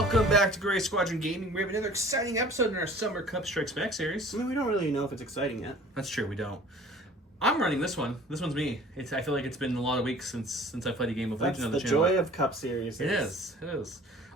Welcome back to Gray Squadron Gaming. We have another exciting episode in our Summer Cup Strikes Back series. I mean, we don't really know if it's exciting yet. That's true, we don't. I'm running this one. This one's me. I feel like it's been a lot of weeks since I played a game of Legion on the channel. That's the joy of Cup series. It is.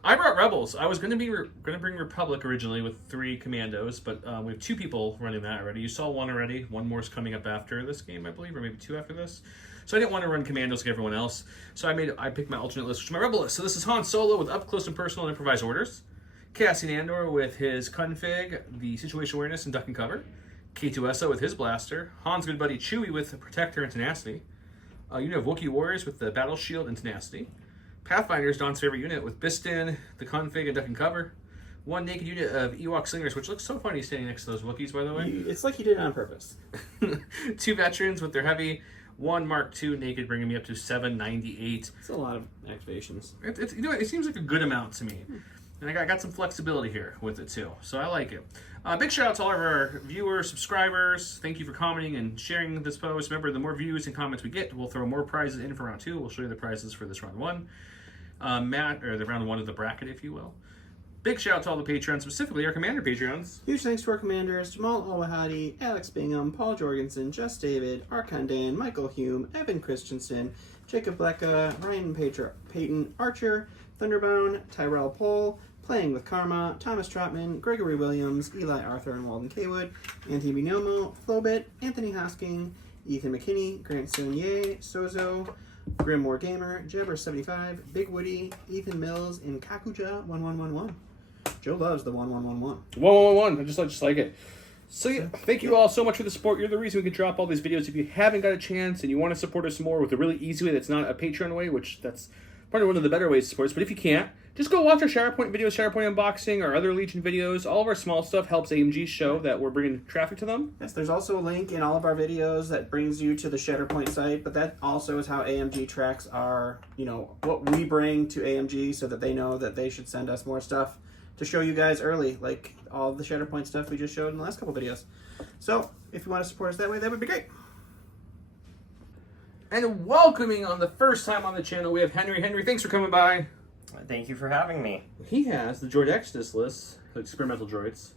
I brought Rebels. I was going to bring Republic originally with 3 commandos, but we have 2 people running that already. You saw one already. One more is coming up after this game, I believe, or maybe 2 after this. So I didn't want to run commandos like everyone else. So I picked my alternate list, which is my Rebel list. So this is Han Solo with up close and personal and improvised orders. Cassian Andor with his config, the situation awareness and duck and cover. K2SO with his blaster. Han's good buddy Chewie with protector and tenacity. Unit of Wookiee warriors with the battle shield and tenacity. Pathfinder's Don's favorite unit with Bistan, the config, and duck and cover. 1 naked unit of Ewok slingers, which looks so funny standing next to those Wookiees, by the way. It's like you did it on purpose. 2 veterans with their heavy. 1 Mark II naked, bringing me up to 798. It's a lot of activations. It seems like a good amount to me. And I got some flexibility here with it, too. So I like it. Big shout out to all of our viewers, subscribers. Thank you for commenting and sharing this post. Remember, the more views and comments we get, we'll throw more prizes in for round 2. We'll show you the prizes for this round 1. Or the round 1 of the bracket, if you will. Big shout out to all the Patreons, specifically our Commander Patreons. Huge thanks to our commanders, Jamal Al-Wahadi, Alex Bingham, Paul Jorgensen, Just David, Archon Dan, Michael Hume, Evan Christensen, Jacob Blecka, Ryan Payton, Archer, Thunderbound, Tyrell Pohl, Playing with Karma, Thomas Trotman, Gregory Williams, Eli Arthur and Walden Kaywood, Anthony Binomo, Flobit, Anthony Hosking, Ethan McKinney, Grant Sonier, Sozo, Grimmore Gamer, Jabber75, Big Woody, Ethan Mills, and Kakuja1111. Joe loves the 1111. 1111. I just like it. So yeah, thank you all so much for the support. You're the reason we can drop all these videos. If you haven't got a chance and you want to support us more with a really easy way that's not a Patreon way, which that's probably one of the better ways to support us, but if you can't, just go watch our SharePoint videos, SharePoint unboxing, our other Legion videos. All of our small stuff helps AMG show that we're bringing traffic to them. Yes, there's also a link in all of our videos that brings you to the ShatterPoint site, but that also is how AMG tracks our, what we bring to AMG so that they know that they should send us more stuff to show you guys early, like all the ShatterPoint stuff we just showed in the last couple videos. So, if you want to support us that way, that would be great. And welcoming on the first time on the channel, we have Henry. Henry, thanks for coming by. Thank you for having me. He has the Droid Exodus list, experimental droids.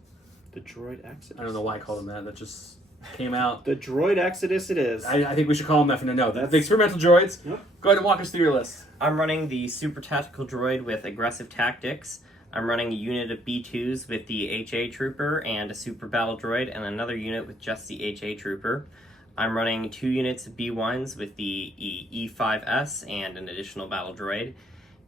The Droid Exodus. I don't know why I called him that. That just came out. The Droid Exodus it is. I think we should call him that for no. That's the experimental droids. Yep. Go ahead and walk us through your list. I'm running the Super Tactical Droid with Aggressive Tactics. I'm running a unit of B2s with the HA Trooper and a Super Battle Droid, and another unit with just the HA Trooper. I'm running 2 units of B1s with the E5S and an additional Battle Droid,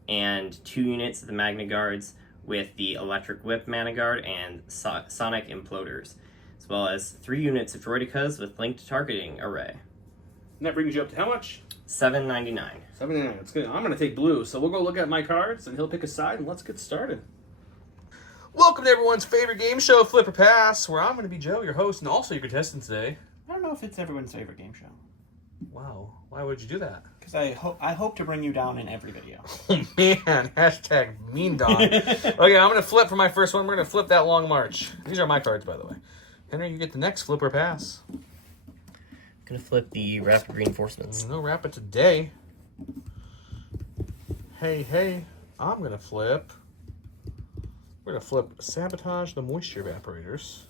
and 2 units of the Magna Guards with the Electric Whip Mana Guard and Sonic Imploders, as well as 3 units of Droidicas with Linked Targeting Array. And that brings you up to how much? $7.99. $7.99. That's good. I'm going to take blue, so we'll go look at my cards, and he'll pick a side, and let's get started. Welcome to everyone's favorite game show, Flip or Pass, where I'm going to be Joe, your host, and also your contestant today. I don't know if it's everyone's favorite game show. Wow. Why would you do that? Because I hope to bring you down in every video. Oh, man. Hashtag mean dog. Okay, I'm going to flip for my first one. We're going to flip that Long March. These are my cards, by the way. Henry, you get the next Flip or Pass. Gonna flip the Rapid Reinforcements. No rapid today. Hey, I'm going to flip. We're going to flip Sabotage the Moisture Evaporators.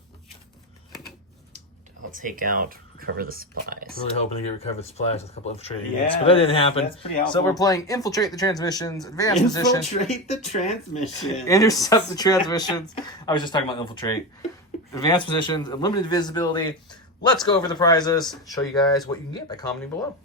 I'll take out Recover the Supplies. Really hoping to get Recover the Supplies with a couple of infiltrating Yeah, units, but that didn't happen. That's pretty helpful. So we're playing Infiltrate the Transmissions, Advanced Positions. Infiltrate the transmission. Intercept the transmissions. I was just talking about Infiltrate. Advanced Positions, Unlimited Visibility. Let's go over the prizes, show you guys what you can get by commenting below.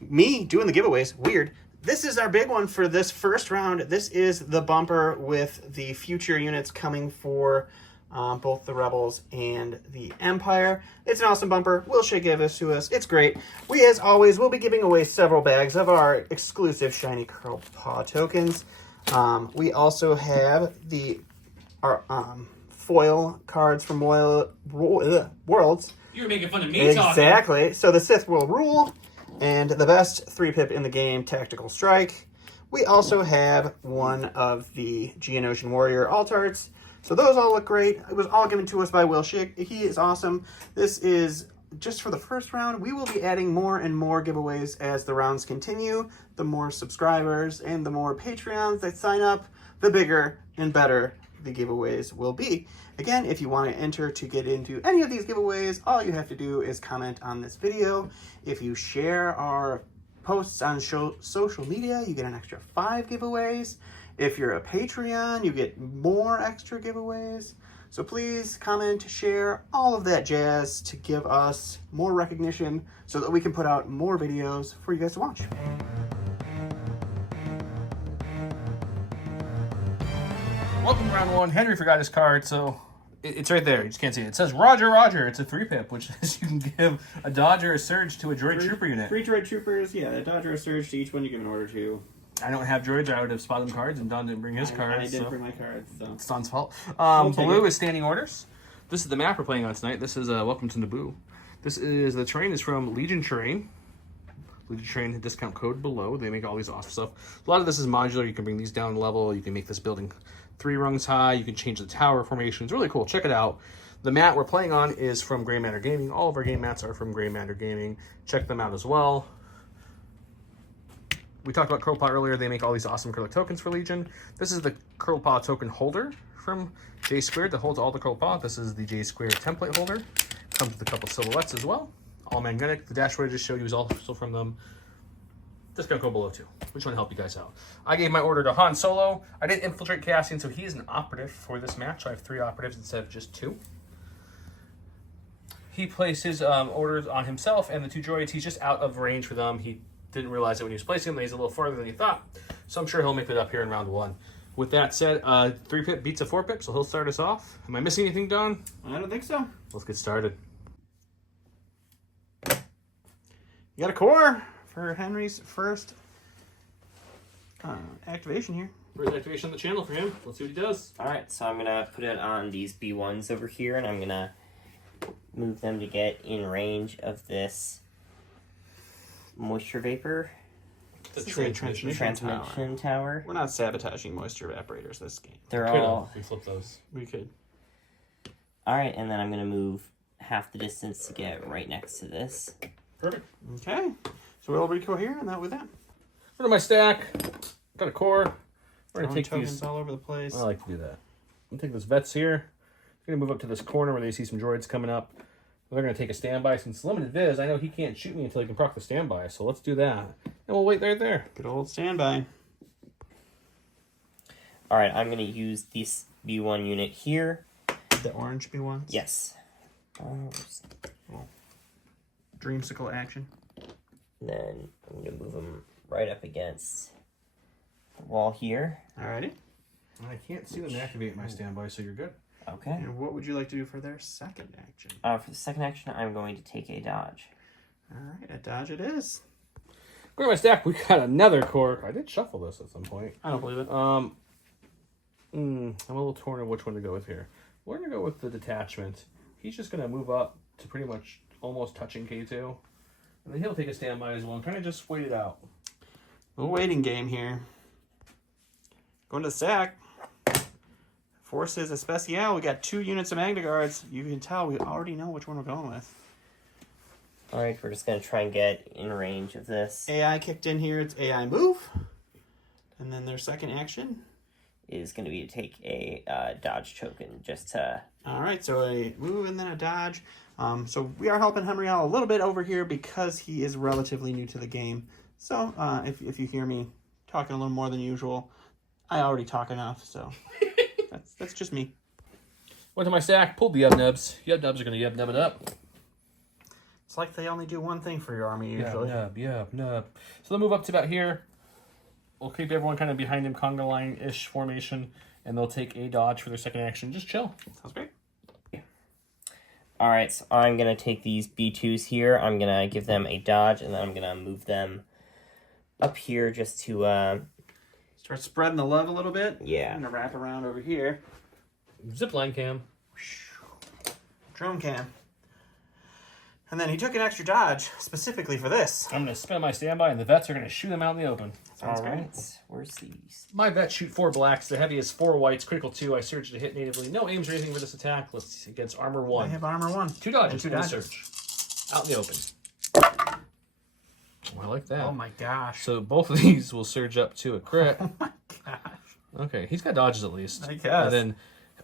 Me doing the giveaways. Weird. This is our big one for this first round. This is the bumper with the future units coming for both the Rebels and the Empire. It's an awesome bumper. Will Shea gave this to us. It's great. We, as always, will be giving away several bags of our exclusive Shiny Curl Paw tokens. We also have our foil cards from Worlds. You were making fun of me Exactly. So the Sith will rule, and the best 3-pip in the game, Tactical Strike. We also have one of the Geonosian Warrior Altarts. So those all look great. It was all given to us by Will Schick. He is awesome. This is just for the first round. We will be adding more and more giveaways as the rounds continue. The more subscribers and the more Patreons that sign up, the bigger and better the giveaways will be. Again, if you want to enter to get into any of these giveaways, all you have to do is comment on this video. If you share our posts on social media, you get an extra 5 giveaways. If you're a Patreon, you get more extra giveaways. So please comment, share, all of that jazz to give us more recognition so that we can put out more videos for you guys to watch. Welcome to round 1. Henry forgot his card, so it's right there. You just can't see it. It says Roger, Roger. It's a 3-pip, which is you can give a dodge or a surge to a droid trooper unit. 3 droid troopers, yeah, a dodge or a surge to each one you give an order to. I don't have droids. I would have spotted them cards, and Don didn't bring his cards. I didn't bring my cards, so. It's Don's fault. We'll take Blue it. is standing orders. This is the map we're playing on tonight. This is Welcome to Naboo. This is, the terrain is from Legion Terrain. Legion Terrain discount code below. They make all these awesome stuff. A lot of this is modular. You can bring these down level. You can make this building 3 rungs high. You can change the tower formation. It's really cool. Check it out. The mat we're playing on is from Grey Matter Gaming. All of our game mats are from Grey Matter Gaming. Check them out as well. We talked about Curl Paw earlier. They make all these awesome acrylic tokens for Legion. This is the Curl Paw token holder from J Squared that holds all the Curl Paw. This is the J Squared template holder. Comes with a couple silhouettes as well. All magnetic. The dashboard I just showed you is also from them. This gonna go below too. We just want to help you guys out. I gave my order to Han Solo. I didn't infiltrate Cassian, so he's an operative for this match. So I have 3 operatives instead of just 2. He placed his orders on himself and the 2 droids. He's just out of range for them. He didn't realize it when he was placing them. He's a little farther than he thought. So I'm sure he'll make it up here in round 1. With that said, 3-pip beats a 4-pip, so he'll start us off. Am I missing anything, Don? I don't think so. Let's get started. You got a core for Henry's first activation here. First activation on the channel for him. Let's see what he does. Alright, so I'm gonna put it on these B1s over here, and I'm gonna move them to get in range of this moisture vapor The transmission tower. We're not sabotaging moisture evaporators this game. They're Could all... we flip those. We could. Alright, and then I'm gonna move half the distance to get right next to this. Perfect. Okay. So we'll reco here and that with that. Go to my stack. Got a core. We're gonna Throwing take tokens these. all over the place. I like to do that. I'm gonna take those vets here. Gonna move up to this corner where they see some droids coming up. They're gonna take a standby. Since limited viz, I know he can't shoot me until he can proc the standby. So let's do that, and we'll wait right there. Good old standby. All right, I'm going to use this B1 unit here. The orange B1s. Yes. Dreamsicle action. And then I'm going to move them right up against the wall here. Alrighty. I can't see them activate my standby, so you're good. Okay. And what would you like to do for their second action? For the second action, I'm going to take a dodge. Alright, a dodge it is. Go to my stack. We got another core. I did shuffle this at some point. I don't believe it. I'm a little torn on which one to go with here. We're gonna go with the detachment. He's just gonna move up to pretty much almost touching K2, and then he'll take a standby as well. I'm trying to just wait it out. A little waiting game here. Going to the sack. Forces Especial. We got 2 units of Magna Guards. You can tell we already know which one we're going with. All right, we're just going to try and get in range of this. AI kicked in here. It's AI move. And then their second action is going to be to take a dodge token just to... Alright, so a move and then a dodge. So we are helping Henry out a little bit over here because he is relatively new to the game. So if you hear me talking a little more than usual, I already talk enough, so that's just me. Went to my stack, pulled the Yub-Nubs. Yub-Nubs are going to Yub-Nub it up. It's like they only do one thing for your army usually. Yub-Nub. So they'll move up to about here. We'll keep everyone kind of behind him, conga line-ish formation, and they'll take a dodge for their second action. Just chill. Sounds great. Alright, so I'm going to take these B2s here. I'm going to give them a dodge, and then I'm going to move them up here just to... Start spreading the love a little bit. Yeah. I'm going to wrap around over here. Zipline cam. Drone cam. And then he took an extra dodge specifically for this. I'm going to spin my standby, and the vets are going to shoot them out in the open. Sounds great. Alright, where's these? My vets shoot 4 blacks. The heavy is 4 whites. Critical 2. I surge to hit natively. No aims or anything for this attack. Let's see. Against armor 1. I have armor 1. 2 dodges. And 2 and a dodges. surge. out in the open. Oh, I like that. Oh my gosh. So both of these will surge up to a crit. Oh my gosh. Okay, he's got dodges at least. I guess. And then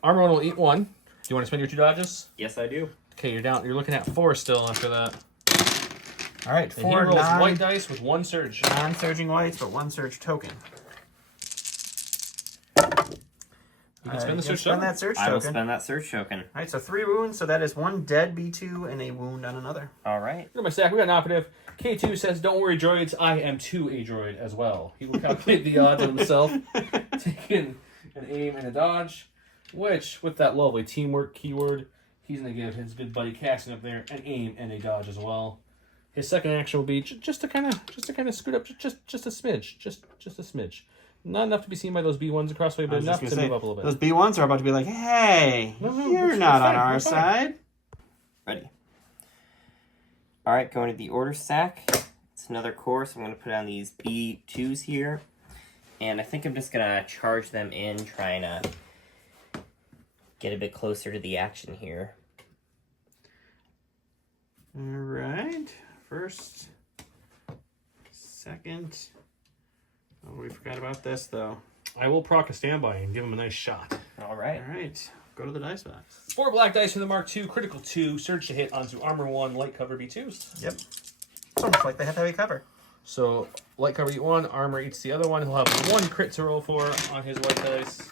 Armor 1 will eat 1. Do you want to spend your 2 dodges? Yes, I do. Okay, you're down. You're looking at 4 still after that. All right, And he 4 rolls white dice with 1 surge. non-surging whites, but 1 surge token. You can spend the surge spend token. that surge I will token. spend that surge token. All right, so 3 wounds, so that is 1 dead B2 and a wound on another. All right. Look at my stack. We got an operative. K2 says, "Don't worry, droids. I am too a droid as well." He will calculate the odds on himself, taking an aim and a dodge, which, with that lovely teamwork keyword, he's going to give his good buddy Cassin up there an aim and a dodge as well. His second action will be just to kind of scoot up just a smidge, just a smidge. Not enough to be seen by those B1s across the way, but enough to move up a little bit. Those B1s are about to be like, hey, No, you're it's not fine, on our we're fine. side. Ready. All right, going to the order stack. It's another core, so I'm going to put on these B2s here. And I think I'm just going to charge them in, trying to get a bit closer to the action here. All right. First. Second. Oh, we forgot about this, though. I will proc a standby and give him a nice shot. All right. All right. Go to the dice box. 4 black dice from the Mark II, critical 2, surge to hit onto Armor 1, light cover B2s. Yep. It's almost like they have heavy cover. So, light cover eat 1, armor eats the other one. He'll have 1 crit to roll for on his white dice.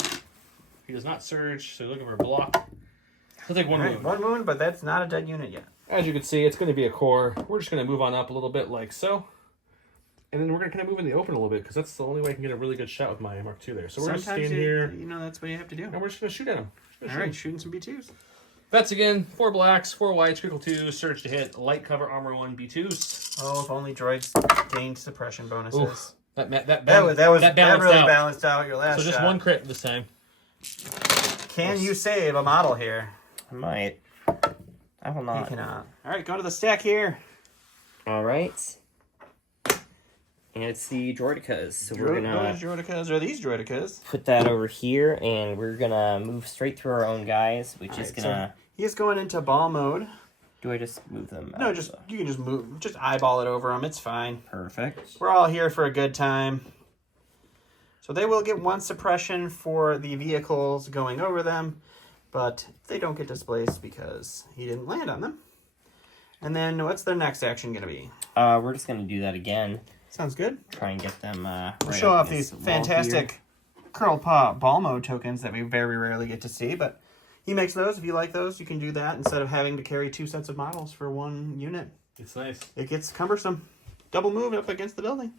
He does not surge, so you're looking for a block. He'll take 1 All right, wound. 1 wound, but that's not a dead unit yet. As you can see, it's going to be a core. We're just going to move on up a little bit like so. And then we're going to kind of move in the open a little bit, because that's the only way I can get a really good shot with my Mark II there. So we're going to stand here, You know, that's what you have to do. and we're just going to shoot at him. All right, shooting some B2s. Vets again, 4 blacks, 4 whites, critical 2, surge to hit, light cover, armor 1, B2s. Oh, if only droids gained suppression bonuses. Oof. That That balanced really out. balanced out your last So just shot. 1 crit this time. Can you save a model here? I might. I will You not. cannot. All right, go to the stack here. All right. And it's the Droidicas. So we're going Those to droidicas are these droidicas. put that over here, and we're going to move straight through our own guys, which is Alright, going to... He's going into ball mode. Do I just move them? No, out just of you can just move, just eyeball it over them. It's fine. Perfect. We're all here for a good time. So they will get 1 suppression for the vehicles going over them, but they don't get displaced because he didn't land on them. And then what's their next action going to be? We're just going to do that again. Sounds good. Try and get them right We'll show up off these against the wall fantastic curl paw ball mode tokens that we very rarely get to see, but he makes those. If you like those, you can do that instead of having to carry 2 sets of models for 1 unit. It's nice. It gets cumbersome. Double move up against the building.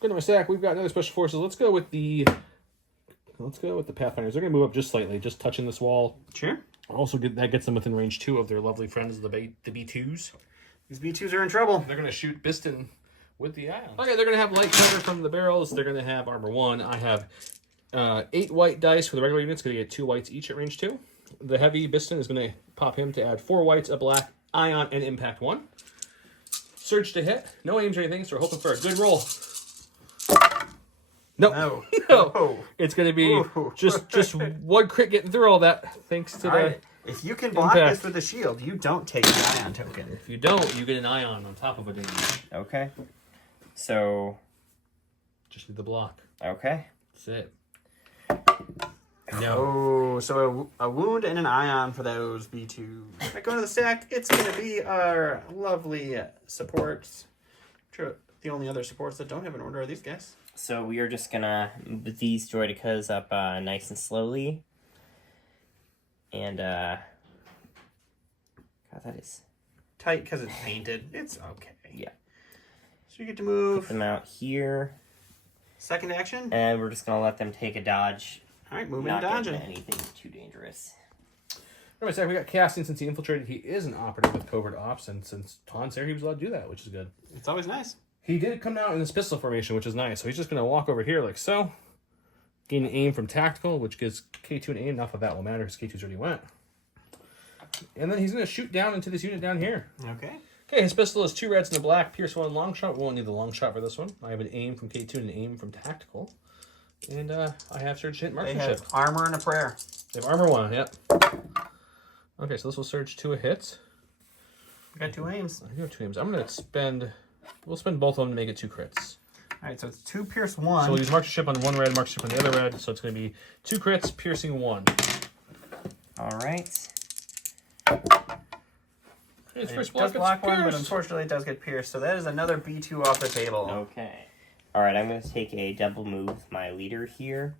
Go to my stack. We've got another special forces. Let's go with the Pathfinders. They're going to move up just slightly, just touching this wall. Sure. Also, that gets them within range 2 of their lovely friends, the B2s. These B2s are in trouble. They're going to shoot Biston with the ion. Okay, they're going to have light cover from the barrels. They're going to have armor 1. I have 8 white dice for the regular units. Going to get 2 whites each at range 2. The heavy Biston is going to pop him to add 4 whites, a black, ion, and impact 1. Surge to hit. No aims or anything, so we're hoping for a good roll. Nope. No. No. Oh. It's going to be Ooh. just 1 crit getting through all that, thanks to All the... right. If you can block Impact. this with a shield, you don't take the ion token. If you don't, you get an ion on top of a damage. Okay. So, Just need the block. okay. That's it. No. Oh, so a wound and an ion for those B2s. Right, going to the stack, it's going to be our lovely supports. Sure, the only other supports that don't have an order are these guys. So we are just going to move these Droidicas up nice and slowly. And, God, that is... Tight because it's painted. It's okay. Yeah. So you get to Put move. them out here. Second action. And we're just going to let them take a dodge. All right, moving and Not get dodging. into anything too dangerous. Anyway, so we got Cassian. Since he infiltrated, he is an operative with covert ops, and since Ton's there, he was allowed to do that, which is good. It's always nice. He did come out in this pistol formation, which is nice. So he's just going to walk over here like so. Gain an aim from tactical, which gives K2 an aim. Enough of that will matter because K2's already went. And then he's going to shoot down into this unit down here. Okay. Okay, his pistol is 2 reds and a black, pierce 1 long shot. We won't need the long shot for this one. I have an aim from K2 and an aim from tactical. And I have surge hit They marksmanship. have armor and a prayer. They have armor 1, yep. Okay, so this will surge to a hit. We got 2 aims. I got 2 aims. I'm gonna spend. We'll spend both of them to make it 2 crits. All right, so it's 2 pierce 1. So we'll use marksmanship on one red, marksmanship on the other red. So it's gonna be 2 crits, piercing 1. All right. It's It first does block, block one, but pierced. unfortunately it does get pierced. So that is another B2 off the table. Okay. All right, I'm going to take a double move with my leader here,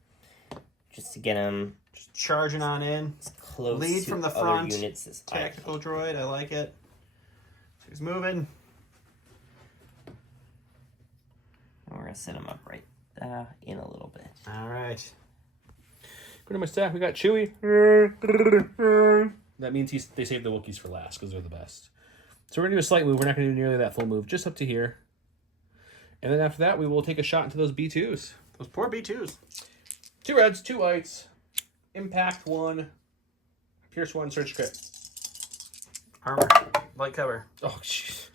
just to get him Just charging on in. as close Lead to from the other front. units as I Tactical droid, I like it. He's moving. can. We're going to set him up right in a little bit. All right. Go to my stack. We got Chewie. That means they saved the Wookiees for last because they're the best. So we're going to do a slight move. We're not going to do nearly that full move, just up to here. And then after that, we will take a shot into those B2s. Those poor B2s. 2 reds, 2 whites. Impact 1. Pierce 1, search crit. Armor. Light cover. Oh, jeez.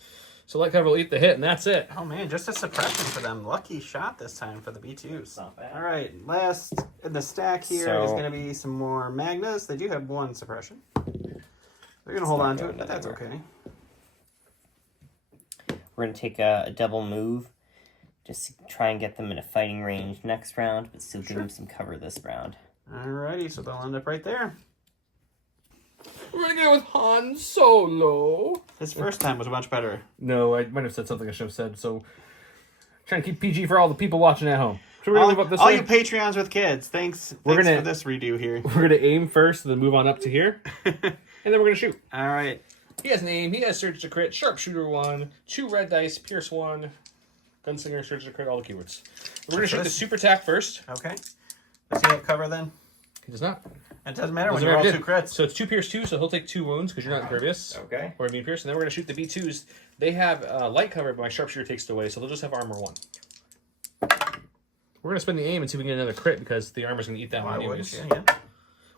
So light cover will eat the hit, and that's it. Oh man, just a suppression for them. Lucky shot this time for the B2s. Not bad. All right, last in the stack here is going to be some more Magnas. They do have 1 suppression. They're going to hold on to it, but that's okay. We're going to take a double move just to try and get them in a fighting range next round, but still give them some cover this round. Alrighty, so they'll end up right there. We're going to go with Han Solo. His first time was much better. No, I might have said something I should have said, so trying to keep PG for all the people watching at home. So we're going to move up this all way. you Patreons with kids, thanks We're for gonna- this redo here. We're going to aim first, then move on up to here, and then we're going to shoot. All right. He has an aim, he has surge to crit, sharpshooter 1, 2 red dice, pierce 1, gunslinger, surge to crit, all the keywords. We're going to shoot the super attack first. Okay. Does he have cover then? He does not. It doesn't matter when Doesn't you roll matter. 2 crits. So it's 2 pierce 2, so he'll take 2 wounds because you're not impervious. Okay. Or immune pierce. And then we're going to shoot the B2s. They have light cover, but my sharpshooter takes it away, so they'll just have armor 1. We're going to spend the aim and see if we can get another crit because the armor's going to eat that Why one wouldn't anyways. you? Yeah.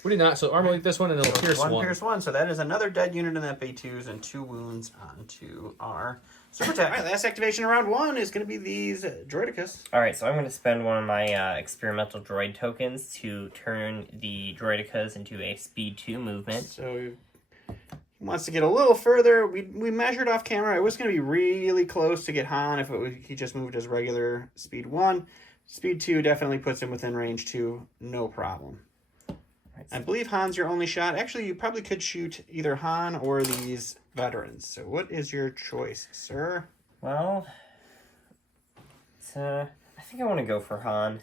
We did not, so armor will eat this one and it'll pierce 1. Pierce 1, so that is another dead unit in that B2s and 2 wounds onto our super attack. All right, last activation in round 1 is going to be these Droidicus. All right, so I'm going to spend one of my experimental droid tokens to turn the Droidicas into a speed 2 movement. So he wants to get a little further. We measured off camera. It was going to be really close to get Han if he just moved his regular speed 1. Speed 2 definitely puts him within range 2, no problem. I believe Han's your only shot. Actually, you probably could shoot either Han or these veterans. So what is your choice, sir? Well, I think I want to go for Han.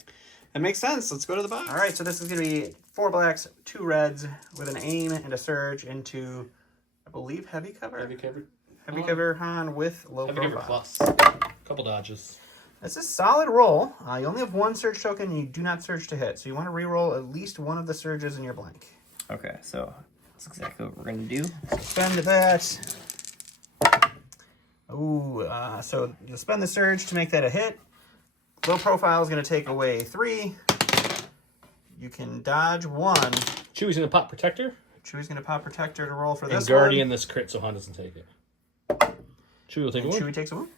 That makes sense. Let's go to the box. All right, so this is going to be 4 blacks, 2 reds with an aim and a surge into, I believe, heavy cover. Heavy cover. Heavy cover Han with low Heavy cover profile. plus. Couple dodges. This is a solid roll. You only have 1 surge token. And you do not surge to hit. So you want to re-roll at least one of the surges in your blank. Okay, so that's exactly what we're going to do. Spend that. Ooh, so you'll spend the surge to make that a hit. Low profile is going to take away 3. You can dodge 1. Chewie's going to pop protector. Chewie's going to pop protector to roll for And this Guardian one. this crit so Han doesn't take it. Chewie will take And a Chewie one. takes a 1.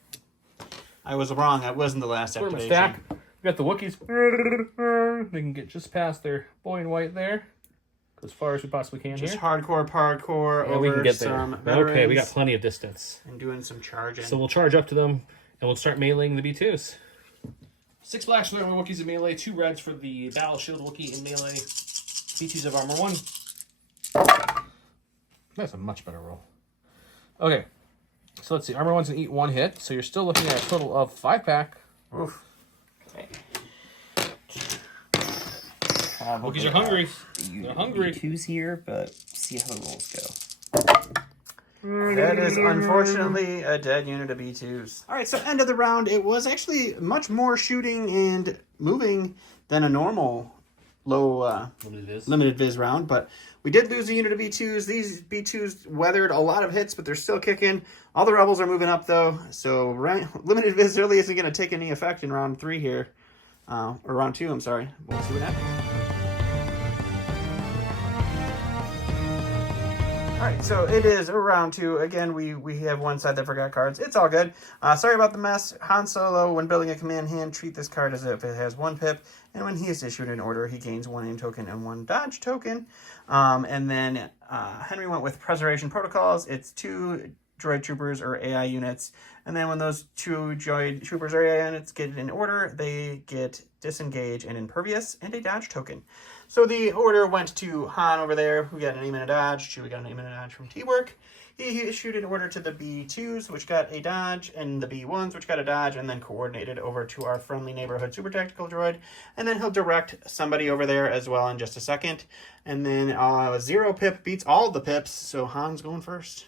I was wrong. That wasn't the last We're in activation. the stack. We got the Wookiees. They can get just past their boy in white there. As far as we possibly can Just here. hardcore parkour Yeah, over we can get there. some veterans. Okay, we got plenty of distance. And doing some charging. So we'll charge up to them, and we'll start meleeing the B2s. 6 blacks for the Wookiees in melee, 2 reds for the Battle Shield Wookiee in melee. B2s of armor 1. That's a much better roll. Okay, so let's see. Armor 1's going to eat 1 hit, so you're still looking at a total of 5-pack. Oof. Okay. Wookiees are hungry. They're hungry. 2s here, but see how the rolls go. That is unfortunately a dead unit of B2s. All right, so end of the round. It was actually much more shooting and moving than a normal low limited viz round, but we did lose a unit of B2s. These B2s weathered a lot of hits, but they're still kicking. All the rebels are moving up, though, so limited viz really isn't going to take any effect in round 3 here. Or round 2, I'm sorry. We'll see what happens. All right, so it is round 2. Again, we have one side that forgot cards. It's all good. Sorry about the mess. Han Solo, when building a command hand, treat this card as if it has 1 pip, and when he is issued an order, he gains 1 aim token and 1 dodge token. And then Henry went with Preservation Protocols. It's 2 droid troopers or AI units. And then when those 2 droid troopers or AI units get in order, they get disengage and impervious and a dodge token. So the order went to Han over there, who got an aim and a dodge. Chewie got an aim and a dodge from T-Work. He issued an order to the B2s, which got a dodge, and the B1s, which got a dodge, and then coordinated over to our friendly neighborhood super tactical droid. And then he'll direct somebody over there as well in just a second. And then 0 pip beats all the pips, so Han's going first.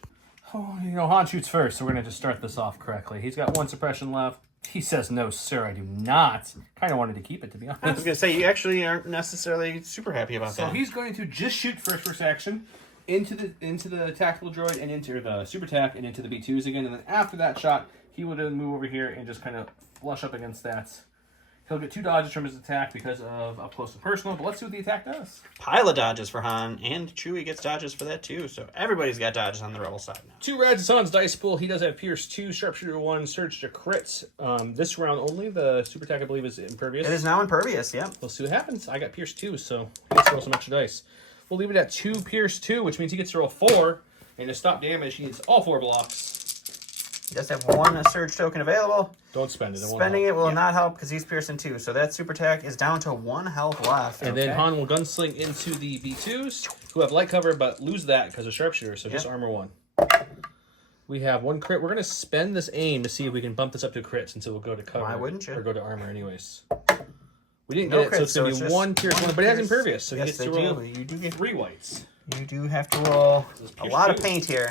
Oh, Han shoots first, so we're going to just start this off correctly. He's got 1 suppression left. He says, no, sir, I do not. Kind of wanted to keep it, to be honest. I was going to say, you actually aren't necessarily super happy about that. So he's going to just shoot first action into the tactical droid and into the super tac and into the B2s again. And then after that shot, he would then move over here and just kind of flush up against that. He'll get 2 dodges from his attack because of up close and personal, but let's see what the attack does. Pile of dodges for Han, and Chewie gets dodges for that too, so everybody's got dodges on the Rebel side now. 2 reds, it's Han's dice pool. He does have Pierce 2, Sharpshooter 1, Surge to crits. This round only, the super attack I believe is impervious. It is now impervious, yeah. We'll see what happens. I got Pierce 2, so he gets to roll some extra dice. We'll leave it at 2 Pierce 2, which means he gets to roll 4, and to stop damage, he needs all 4 blocks. He does have 1 surge token available. Don't spend it. Spending it will not help because he's piercing 2. So that super attack is down to 1 health left. And then Han will gunsling into the B2s, who have light cover but lose that because of sharpshooter, so just armor 1. We have 1 crit. We're going to spend this aim to see if we can bump this up to crit since it will go to cover. Why wouldn't you? Or go to armor anyways. We didn't get it, so it's going to be 1 Pierce 1, but it has impervious, so he gets to roll You do get 3 whites. You do have to roll a lot of paint here.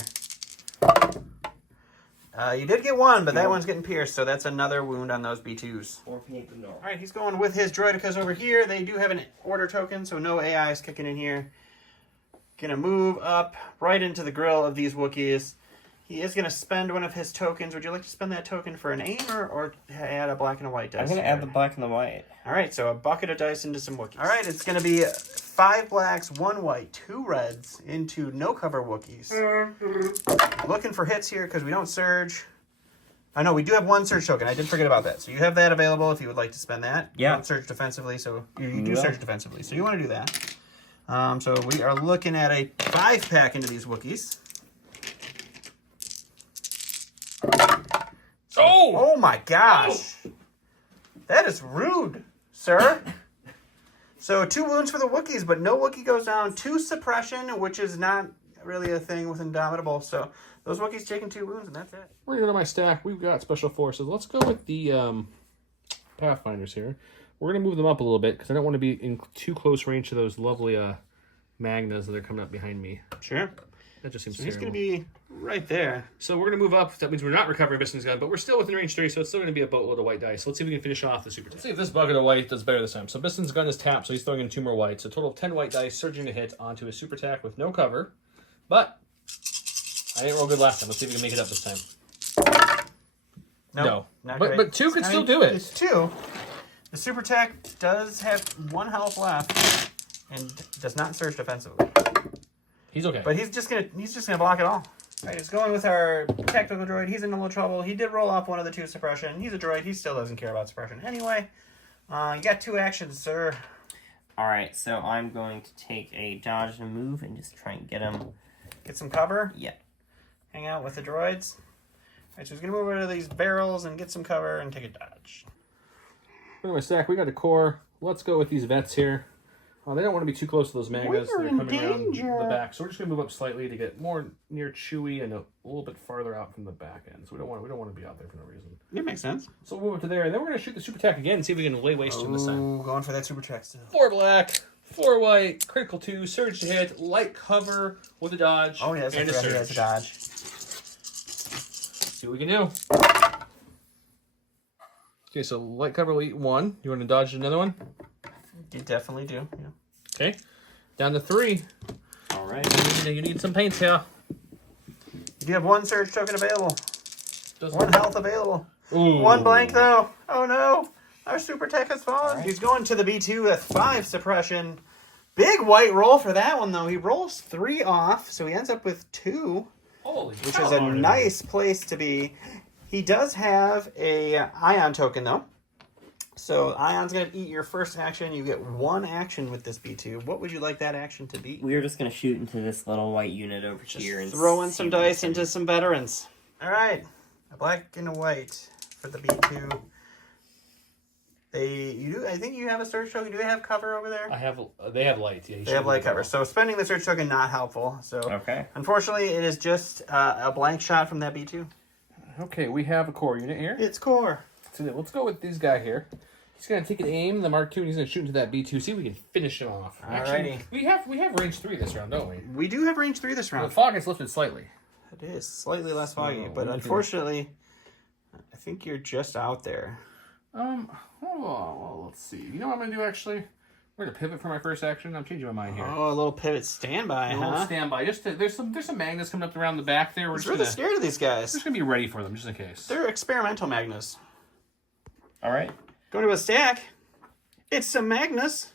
You did get 1, but that one's getting pierced, so that's another wound on those B2s. More paint than normal. All right, he's going with his droidicas over here. They do have an order token, so no AI is kicking in here. Gonna move up right into the grill of these Wookiees. He is gonna spend one of his tokens. Would you like to spend that token for an aim or add a black and a white dice? I'm going to add the black and the white. All right, so a bucket of dice into some Wookiees. All right, it's gonna be 5 blacks, 1 white, 2 reds into no cover Wookiees. Looking for hits here because we don't surge. I know we do have 1 surge token. I did forget about that. So you have that available if you would like to spend that. Yeah. You don't surge defensively, so you do surge defensively. So you want to do that. So we are looking at a 5-pack into these Wookiees. Oh my gosh. Oh. That is rude, sir. So 2 wounds for the Wookiees, but no Wookiee goes down. 2 suppression, which is not really a thing with Indomitable. So those Wookiees taking 2 wounds, and that's it. We're going to go to my stack. We've got Special Forces. Let's go with the Pathfinders here. We're going to move them up a little bit because I don't want to be in too close range to those lovely Magnas that are coming up behind me. Sure. That just seems he's terrible. going to be right there. So we're going to move up. That means we're not recovering Biston's gun, but we're still within range 3, so it's still going to be a boatload of white dice. Let's see if we can finish off the super. Let's see if this bucket of white does better this time. So Biston's gun is tapped, so he's throwing in 2 more whites. So a total of 10 white dice, surging to hit onto a super attack with no cover. But I didn't roll good last time. Let's see if we can make it up this time. Nope, No. not But great. 2 could still do it. It's 2. The super attack does have 1 health left and does not surge defensively. He's okay. But he's just gonna block it all. All right, he's going with our tactical droid. He's in a little trouble. He did roll off one of the 2 suppression. He's a droid. He still doesn't care about suppression anyway. You got 2 actions, sir. All right, so I'm going to take a dodge and move and just try and get him. Get some cover. Yeah. Hang out with the droids. All right, so he's gonna move over to these barrels and get some cover and take a dodge. Anyway, stack, we got a core. Let's go with these vets here. They don't want to be too close to those Magnas. They're coming around the back, so we're just gonna move up slightly to get more near Chewie and a little bit farther out from the back end. So we don't want to be out there for no reason. It makes sense. So we'll move up to there, and then we're gonna shoot the super attack again and see if we can lay waste to him this time. Going for that super attack still. 4 black, 4 white, critical 2, surge to hit, light cover with a dodge. Oh yes, and a surge. he has a dodge. See what we can do. Okay, so light cover will eat 1. You want to dodge another one? You definitely do. Yeah. Okay, down to 3. All right. You need some paints here. You do have 1 surge token available. 1 health available. Ooh. 1 blank though. Oh no, our super tech has fallen. Right. He's going to the B2 with 5 suppression. Big white roll for that one though. He rolls 3 off, so he ends up with 2, Holy which cow, is a Marty. nice place to be. He does have a ion token though. So Ion's going to eat your first action. You get 1 action with this B2. What would you like that action to be? We're just going to shoot into this little white unit over here. And Throw in see some what we dice can- into some veterans. All right, a black and a white for the B2. I think you have a search token. Do they have cover over there? They have light. Yeah, they have light cover. So spending the search token not helpful. So Okay. unfortunately, it is just a blank shot from that B2. Okay, we have a core unit here. It's core. So let's go with this guy here. He's gonna take an aim, the Mark II, and he's gonna shoot into that B2. See if we can finish him off. Alrighty. Actually, we have range 3 this round, don't we? We do have range 3 this The round. fog is lifted slightly. It is slightly less foggy, Oh, but unfortunately, I think you're just out there. Well, let's see. You know what I'm gonna do actually? We're gonna pivot for my first action. I'm changing my mind here. Oh, a little pivot standby, A little standby. There's some magnets coming up around the back there. I'm really scared of these guys. Just gonna be ready for them just in case. They're experimental Magnus. All right. Go to a stack. It's some Magnus.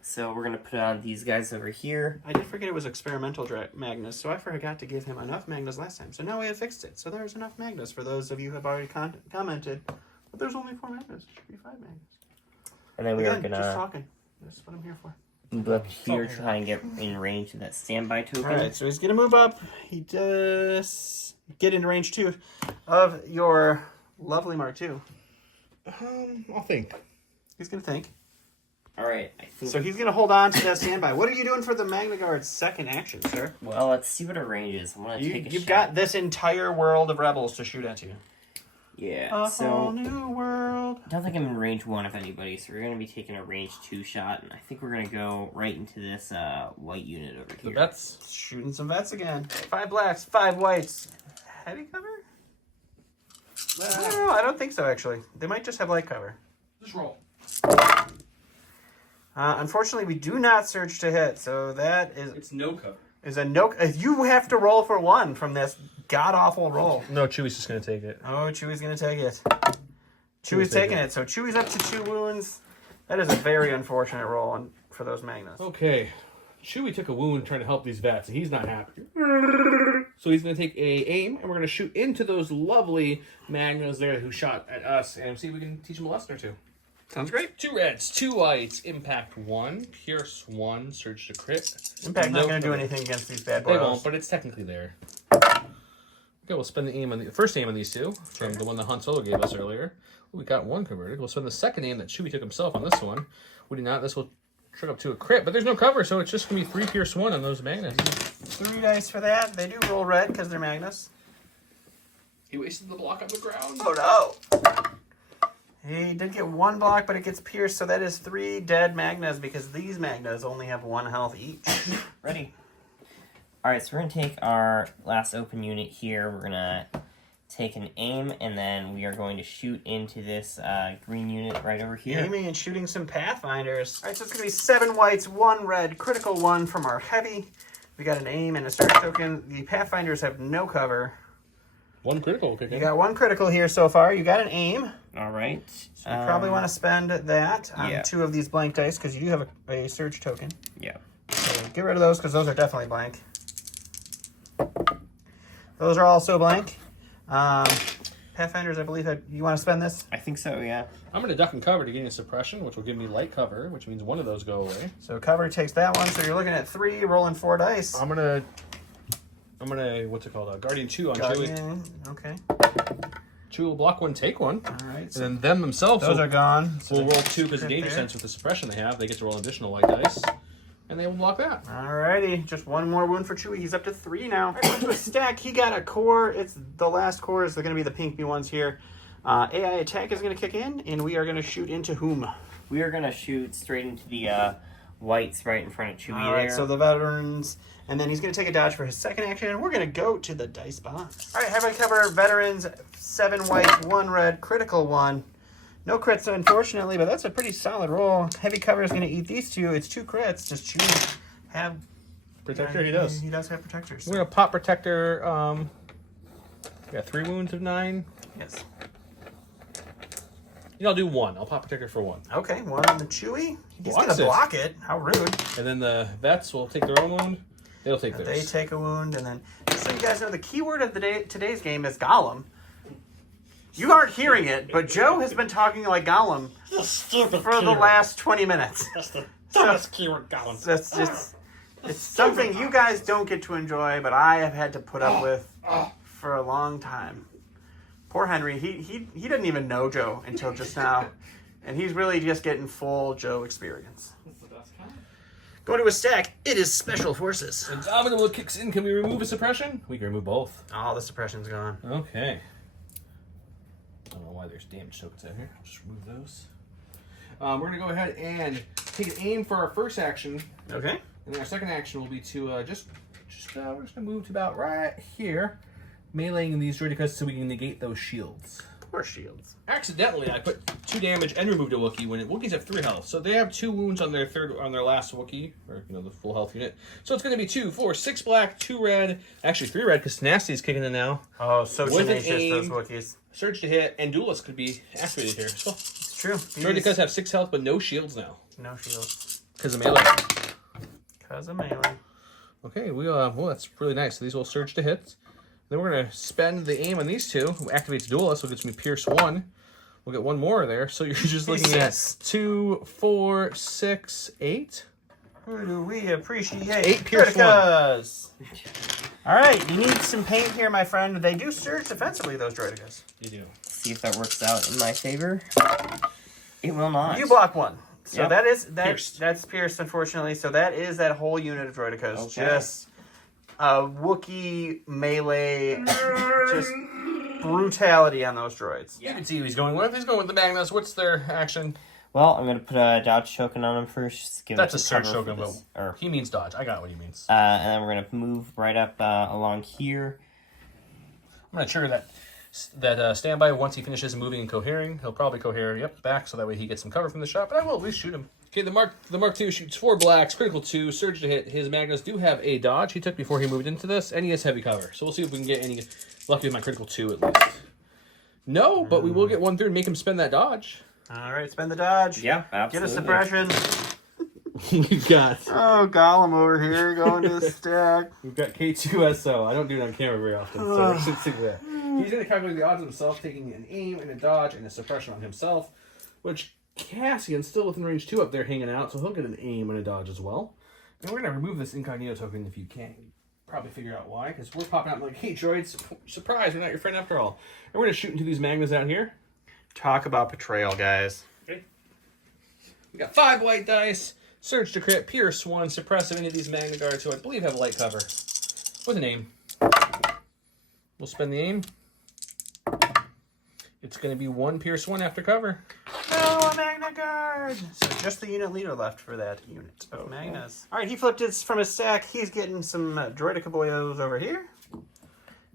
So we're going to put on these guys over here. I did forget it was experimental Magnus, so I forgot to give him enough Magnus last time. So now we have fixed it. So there's enough Magnus for those of you who have already commented. But there's only 4 Magnus. It should be 5 Magnus. And then we are going just to talking. That's what I'm here for. move up here, try and get in range of that standby token. All right, so he's going to move up. He does get into range 2 of your lovely Mark II. I'll think. He's going to think. All right. I think. So he's going to hold on to that standby. What are you doing for the Magna Guard's second action, sir? Well, let's see what our range is. I'm going to take a You've shot. got this entire world of rebels to shoot at you. Yeah, A so whole new world. I don't think I'm in range 1 of anybody, so we're going to be taking a range 2 shot, and I think we're going to go right into this white unit over The here. vets. Shooting some vets again. 5 blacks, 5 whites. Heavy cover? I don't know. I don't think so, actually. They might just have light cover. Just roll. Unfortunately, we do not surge to hit, so that It's no cover. is a no. You have to roll for 1 from this god-awful roll. No, Chewie's just gonna take it. Oh, Chewie's going to take it. Chewie's taking it. So Chewie's up to 2 wounds. That is a very unfortunate roll for those Magnus. Okay. Chewie took a wound trying to help these vets, and he's not happy. So he's going to take a aim, and we're going to shoot into those lovely Magnus there who shot at us, and see if we can teach them a lesson or 2. Sounds great. 2 reds, 2 whites, impact 1, pierce 1, surge to crit. Impact not going to do cover. anything against these bad boys. They won't, but it's technically there. Okay, we'll spend the aim on the first aim on these 2 from the one that Han Solo gave us earlier. We got 1 converted. We'll spend the second aim that Chewie took himself on this one. We did not. This will trigger up to a crit, but there's no cover, so it's just going to be 3 pierce 1 on those Magnus. 3 dice for that. They do roll red because they're Magnus. He wasted the block on the ground. Oh no! He did get 1 block, but it gets pierced, so that is 3 dead Magnus because these Magnus only have 1 health each. Ready. All right, so we're going to take our last open unit here. We're going to take an aim, and then we are going to shoot into this green unit right over here. Aiming and shooting some Pathfinders. All right, so it's going to be 7 whites, 1 red, critical 1 from our heavy. We got an aim and a search token. The Pathfinders have no cover. 1 critical kick You in. got 1 critical here so far. You got an aim. All right. So you probably want to spend that on yeah. 2 of these blank dice because you do have a search token. Yeah. So get rid of those because those are definitely blank. Those are also blank. Pathfinders, I believe, you want to spend this? I think so, yeah. I'm going to duck and cover to gain a suppression, which will give me light cover, which means 1 of those go away. So cover takes that one. So you're looking at 3, rolling 4 dice. I'm gonna, what's it called? Guardian 2 on Chewie. Guardian, okay. Chewie will block 1, take 1. All right. And then them themselves Those are gone. So will roll they 2 because of sit danger there. sense with the suppression they have. They get to roll additional white dice. And they will block that. Alrighty, just 1 more wound for Chewie. He's up to 3 now. Alright, to a stack. He got a core. It's the last cores. They're going to be the pink ones here. AI attack is going to kick in, and we are going to shoot into whom? We are going to shoot straight into the whites right in front of Chewie Alright, there. so the veterans, and then he's going to take a dodge for his second action, and we're going to go to the dice box. Alright, heavy cover, veterans, 7 white, 1 red, critical 1. No crits, unfortunately, but that's a pretty solid roll. Heavy cover is going to eat these 2. It's 2 crits. Does Chewie have... Protector, he does. He does have protectors. We're going to pop Protector. Got 3 wounds of 9. Yes. I'll do 1. I'll pop Protector for 1. Okay, 1 on the Chewie. He's going Blocks to it. block it. How rude. And then the vets will take their own wound. They'll take They theirs. take a wound, and then... So you guys know the keyword of today's game is Gollum. You aren't hearing it, but Joe has been talking like Gollum for the last 20 minutes. That's the dumbest keyword, Gollum. That's just... It's something you guys don't get to enjoy, but I have had to put up with for a long time. Poor Henry, he didn't even know Joe until just now. And he's really just getting full Joe experience. That's the best kind. Going to a stack, it is Special Forces. Indomitable kicks in. Can we remove a suppression? We can remove both. Oh, the suppression's gone. Okay. I don't know why there's damage tokens out here. I'll just remove those. We're going to go ahead and take an aim for our first action. Okay. And then our second action will be to we're just going to move to about right here, meleeing these Droidicus so we can negate those shields. Poor shields. Accidentally, I put 2 damage and removed a Wookiee when Wookiees have 3 health. So they have 2 wounds on their last Wookiee, or the full health unit. So it's going to be 2, 4, 6 black, 2 red, actually 3 red because Nasty's kicking in now. Oh, so With an tenacious, aim, those Wookiees. Surge to hit, and Duelist could be activated here. So It's true. Droidicus have 6 health, but no shields now No shields. because of melee. Because of melee. Okay, well that's really nice. So these will surge to hit. Then we're gonna spend the aim on these 2. Activates Duelist, so it gets me Pierce 1. We'll get 1 more there. So you're just looking at 2, 4, 6, 8. Who do we appreciate? 8 Pierce 1. All right, you need some paint here, my friend. They do surge defensively, those Droidicus. You do. See if that works out in my favor. It will not. You block 1. So Yep. Pierced. that's pierced, unfortunately. So that is that whole unit of Droidicus. Okay. Just Wookiee melee, just brutality on those droids. You can see who he's going with. He's going with the Magnus. What's their action? Well, I'm going to put a dodge token on him first. Just to give That's it a some surge cover token, for this- but or, he means dodge. I got what he means. and then we're going to move right up along here. I'm going to trigger that standby once he finishes moving and cohering. He'll probably cohere, back, so that way he gets some cover from the shot, but I will at least shoot him. Okay, the Mark II shoots 4 blacks, critical 2, surge to hit. His Magnus do have a dodge he took before he moved into this, and he has heavy cover. So we'll see if we can get any lucky with my critical 2 at least. No, but we will get 1 through and make him spend that dodge. All right, spend the dodge. Yeah, Get a absolutely. suppression. We've got Oh, Gollum over here going to the stack. K2SO. I don't do it on camera very often, so I should see that. He's going to calculate the odds himself, taking an aim and a dodge and a suppression on himself, which Cassian's still within range 2 up there hanging out, so he'll get an aim and a dodge as well. And we're going to remove this incognito token if you can. Probably figure out why, because we're popping out like, hey, droids, surprise, we're not your friend after all. And we're going to shoot into these Magnus out here. Talk about betrayal, guys. Okay. We got 5 white dice, surge to crit, pierce 1, suppress any of these Magna Guards who I believe have light cover. With an aim. We'll spend the aim. It's going to be 1 pierce 1 after cover. Oh, a Magna Guard! So just the unit leader left for that unit of Magnus. All right, he flipped it from his stack. He's getting some Droidica boyos over here.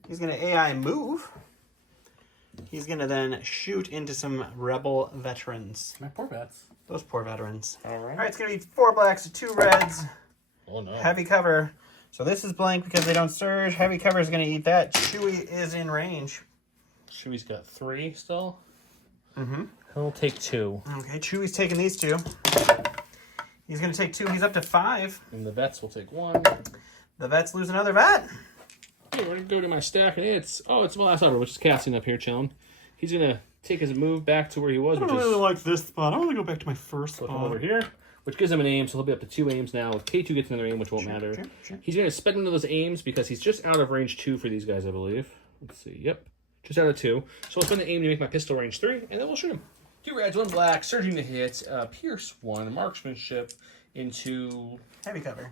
He's going to AI move. He's going to then shoot into some Rebel veterans. My poor bats. Those poor veterans. All right. All right, it's going to be 4 blacks, 2 reds. Oh, no. Heavy cover. So this is blank because they don't surge. Heavy cover is going to eat that. Chewie is in range. Chewie's got 3 still. Mm-hmm. He'll take 2. Okay, Chewie's taking these 2. He's going to take 2. He's up to 5. And the vets will take 1. The vets lose another vet. Okay, we're going to go to my stack, and it's the last order, which is Cassian up here chilling. He's going to take his move back to where he was, which is like this spot. I want to go back to my first flip him over here, which gives him an aim, so he'll be up to 2 aims now. If K2 gets another aim, which won't matter. Sure. He's going to spend one of those aims because he's just out of range 2 for these guys, I believe. Let's see. Yep. Just out of 2. So I'll spend the aim to make my pistol range 3, and then we'll shoot him. 2 reds, 1 black, surging to hit, pierce 1, marksmanship into Heavy cover.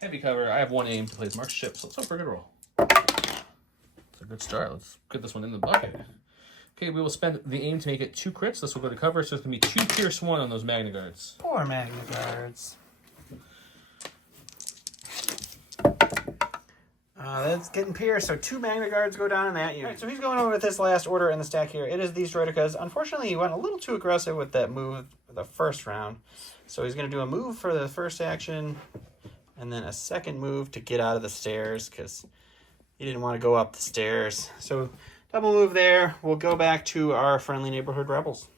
heavy cover. I have 1 aim to play as marksmanship, so let's hope for a good roll. It's a good start. Let's get this one in the bucket. Okay, we will spend the aim to make it 2 crits. This will go to cover, so it's going to be 2 pierce 1 on those Magna Guards. Poor Magna Guards. That's getting pierced, so 2 Magna Guards go down in that unit. All right, so he's going over with this last order in the stack here. It is these Droidicas. Unfortunately, he went a little too aggressive with that move the first round. So he's going to do a move for the first action, and then a second move to get out of the stairs, because he didn't want to go up the stairs. So double move there. We'll go back to our friendly neighborhood rebels.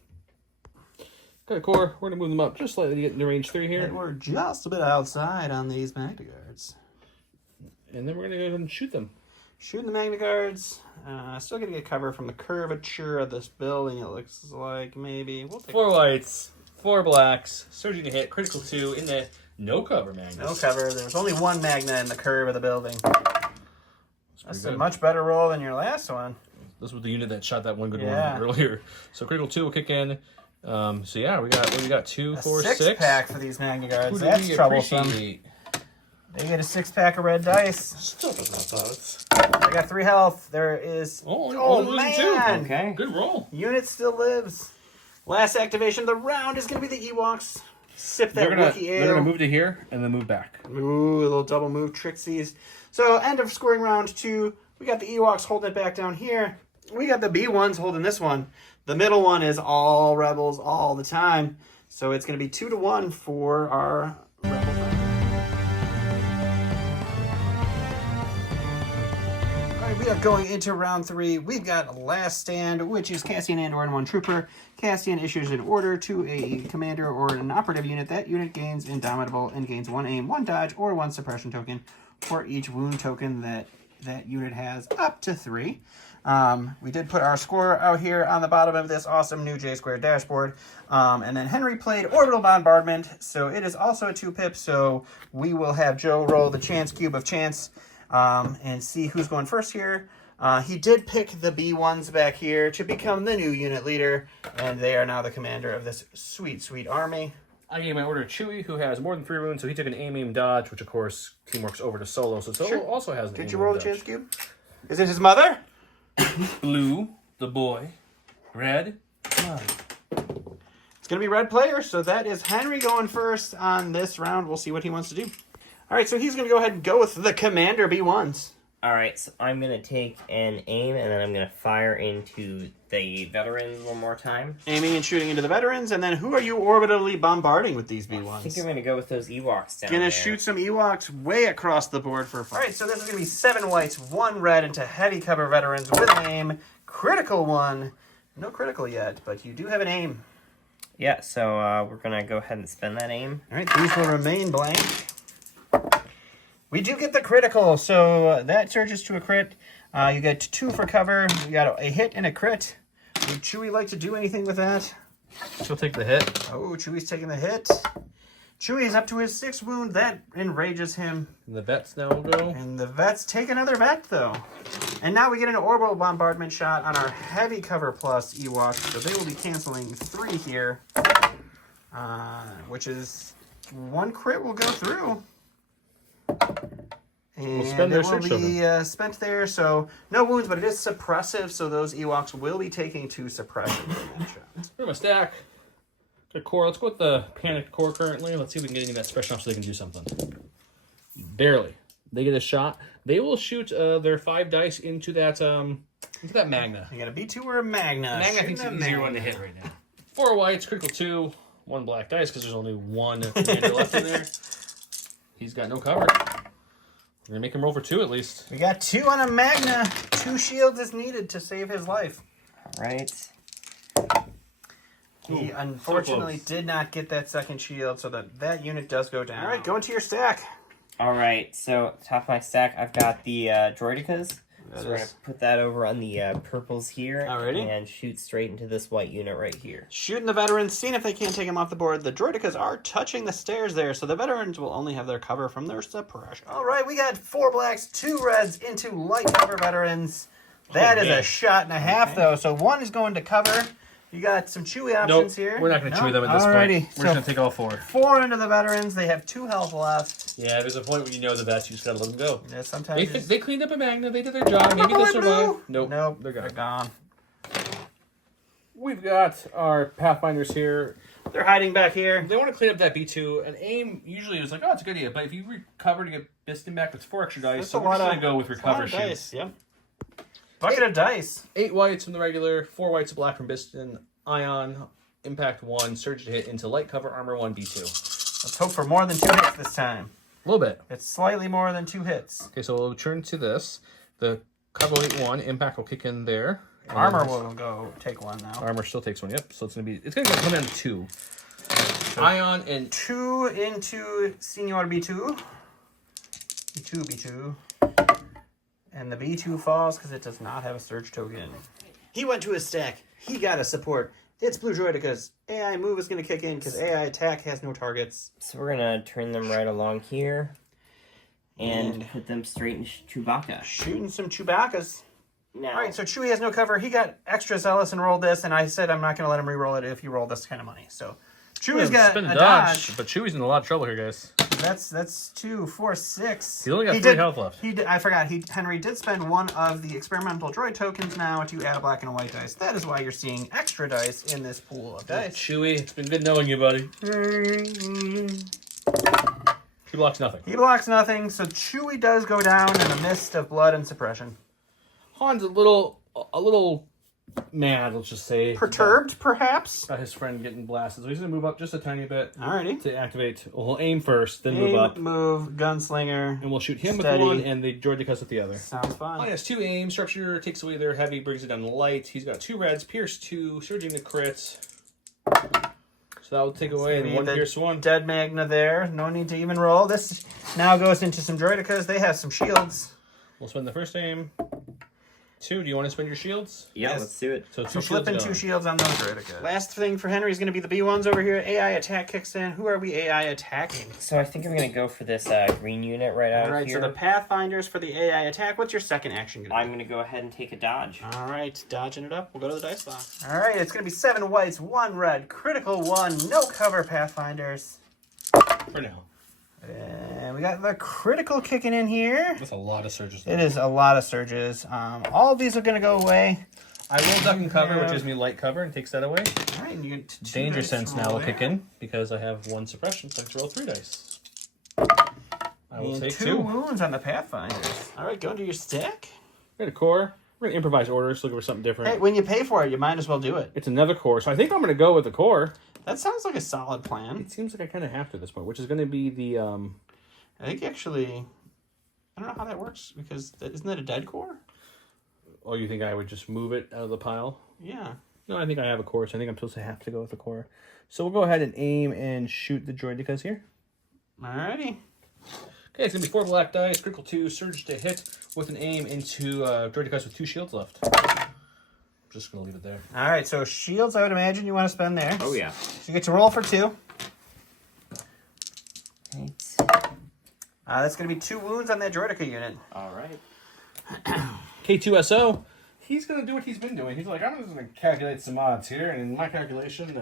Got a core. We're going to move them up just slightly to get into range 3 here. And we're just a bit outside on these Magna Guards. And then we're going to go ahead and shoot them. Shooting the Magna Guards. Still going to get cover from the curvature of this building, it looks like, maybe. We'll take 4 whites, 4 blacks, surging to hit, critical 2 in the no cover Magnus. no cover. There's only 1 Magna in the curve of the building. That's pretty a good. much better roll than your last one. This was the unit that shot that one good Yeah. one earlier. So critical 2 will kick in. So yeah, we got 2, 4, 6. Six-pack for these Magna Guards. Who do That's we troublesome. appreciate? They get a 6-pack of red dice. Still does not buzz. I got 3 health. There is... Oh man! Okay. Good roll. Unit still lives. Last activation of the round is going to be the Ewoks. Sip that They're gonna Wookiee ale. move to here and then move back. Ooh, a little double move Trixies. So, end of scoring round 2. We got the Ewoks holding it back down here. We got the B1s holding this one. The middle one is all Rebels all the time. So, it's going to be 2-1 for our Rebel friend. All right, we are going into round 3. We've got Last Stand, which is Cassian Andor and 1 Trooper. Cassian issues an order to a commander or an operative unit. That unit gains Indomitable and gains 1 aim, 1 dodge, or 1 suppression token for each wound token that unit has, up to 3. We did put our score out here on the bottom of this awesome new J-Square dashboard. And then Henry played Orbital Bombardment, so it is also a 2-pip, so we will have Joe roll the chance cube of chance and see who's going first here. He did pick the B1s back here to become the new unit leader, and they are now the commander of this sweet, sweet army. I gave my order to Chewie, who has more than 3 wounds, so he took an aim dodge, which of course teamworks over to Solo. So Solo also has an Did aim you roll the dodge. chance cube? Is it his mother? Blue, the boy. Red, mine. It's going to be red player, so that is Henry going first on this round. We'll see what he wants to do. All right, so he's going to go ahead and go with the commander B1s. All right, so I'm going to take an aim, and then I'm going to fire into the veterans one more time. Aiming and shooting into the veterans, and then who are you orbitally bombarding with these B1s? I think I'm going to go with those Ewoks down Gonna there. shoot some Ewoks way across the board for fun. All right, so this is gonna be 7 whites, 1 red into heavy cover veterans with an aim. Critical 1. No critical yet, but you do have an aim. Yeah, so we're going to go ahead and spend that aim. All right, these will remain blank. We do get the critical, so that surges to a crit. You get 2 for cover. You got a hit and a crit. Would Chewie like to do anything with that? She'll take the hit. Oh, Chewie's taking the hit. Chewie's up to his 6th wound. That enrages him. And the vets now will go. And the vets take another vet, though. And now we get an orbital bombardment shot on our heavy cover plus Ewoks, so they will be canceling 3 here. Which is 1 crit will go through. And We'll spend their it will search be spent there, so no wounds, but it is suppressive, so those Ewoks will be taking 2 suppression from that shot. Put my stack. Good core. Let's go with the panicked core currently. Let's see if we can get any of that special off so they can do something. Barely. They get a shot. They will shoot their 5 dice into that Magna. You got a B2 or a Magna? Magna I think is the easier one to hit right now. 4 whites, critical 2, 1 black dice because there's only 1 commander left in there. He's got no cover. We're going to make him roll for 2 at least. We got 2 on a Magna. 2 shields is needed to save his life. All right. He unfortunately did not get that 2nd shield, so that unit does go down. All right, go into your stack. All right, so at the top of my stack, I've got the Droidicas. So we're going to put that over on the purples here. Alrighty. And shoot straight into this white unit right here. Shooting the veterans, seeing if they can't take him off the board. The Droidicas are touching the stairs there, so the veterans will only have their cover from their suppression. All right, we got 4 blacks, 2 reds into light cover veterans. That is a shot and a half, though, so 1 is going to cover. You got some Chewie options here. We're not going to chew them at this point. We're just going to take all 4. 4 into the veterans. They have 2 health left. Yeah, there's a point where you know the vets. You just got to let them go. Yeah, sometimes They cleaned up a Magna. They did their job. Maybe they'll survive. Nope, They're gone. gone. We've got our Pathfinders here. They're hiding back here. They want to clean up that B2. An aim usually is like, oh, it's a good idea. But if you recover to get Biston back, that's 4 extra dice. That's So a we're lot just of- going to go with That's a lot recover of shoots. dice. Yep. Bucket of dice. 8 whites from the regular, 4 whites of black from Biston, Ion, Impact 1, Surge to hit into light cover, armor 1, B2. Let's hope for more than 2 hits this time. A little bit. It's slightly more than 2 hits. Okay, so we'll turn to this. The cover weight 1, Impact will kick in there. And Armor will go take 1 now. Armor still takes 1, yep. So it's gonna come down to 2. Ion and 2 into Senior B2. B2. And the B2 falls because it does not have a surge token. He went to his stack. He got a support. It's Blue Droidicas. AI move is going to kick in because AI attack has no targets. So we're going to turn them right along here. and put them straight in Chewbacca. Shooting some Chewbacca's. Now, All right, so Chewie has no cover. He got extra zealous and rolled this, and I said I'm not going to let him re-roll it if he rolled this kind of money. So Chewie's got Spin a dodge, dodge. but Chewie's in a lot of trouble here, guys. That's 2, 4, 6. He's only got 3 health left. I forgot. Henry did spend one of the experimental droid tokens now to add a black and a white dice. That is why you're seeing extra dice in this pool of dice. Chewie, it's been good knowing you, buddy. He blocks nothing. He blocks nothing, so Chewie does go down in the mist of blood and suppression. Han's a little mad, let's just say. Perturbed, perhaps? About his friend getting blasted. So he's going to move up just a tiny bit. Alrighty. To activate. We'll aim first, then move up. Move, gunslinger. And we'll shoot him Steady. with one and the droidicus with the other. Sounds fun. Oh, he has 2 aims. Sharpshooter takes away their heavy, brings it down to light. He's got 2 reds, pierce 2, surging the crits. So that will take away the 1 pierce 1. Dead Magna there. No need to even roll. This now goes into some droidicas. They have some shields. We'll spend the first aim. 2. Do you want to spend your shields? yeah, Yes. let's do it. So 2 So shields flipping gone. 2 shields on those droidicas. Last thing for Henry is going to be the B1s over here. AI attack kicks in. Who are we AI attacking? So I think I'm going to go for this green unit right out All right, here. so the Pathfinders for the AI attack. What's your second action going to be? I'm going to go ahead and take a dodge. All right, dodging it up. We'll go to the dice box. All right, it's going to be 7 whites, 1 red, critical 1, no cover Pathfinders. For now. And we got the critical kicking in here. That's a lot of surges. It is a lot of surges. All of these are going to go away. I will duck and cover, which gives me light cover and takes that away. All right, and you get 2 Danger dice sense roll now will there. kick in because I have 1 suppression, so I have to roll 3 dice. I will And take 2 2. wounds on the Pathfinders. All right, go into your stack. We got a core. We're going to improvise orders, looking for something different. Hey, when you pay for it, you might as well do it. It's another core, so I think I'm going to go with the core. That sounds like a solid plan. It seems like I kind of have to at this point, which is going to be the... I think actually, I don't know how that works because isn't that a dead core? Oh, you think I would just move it out of the pile? Yeah. No, I think I have a core, so I think I'm supposed to have to go with the core. So we'll go ahead and aim and shoot the droidicas here. Alrighty. Okay, it's going to be 4 black dice, critical 2, surge to hit with an aim into droidicas with 2 shields left. I'm just going to leave it there. All right, so shields, I would imagine you want to spend there. Oh, yeah. So you get to roll for 2. Right. That's going to be 2 wounds on that droidica unit. All right. K2SO, he's going to do what he's been doing. He's like, I'm just going to calculate some odds here, and in my calculation,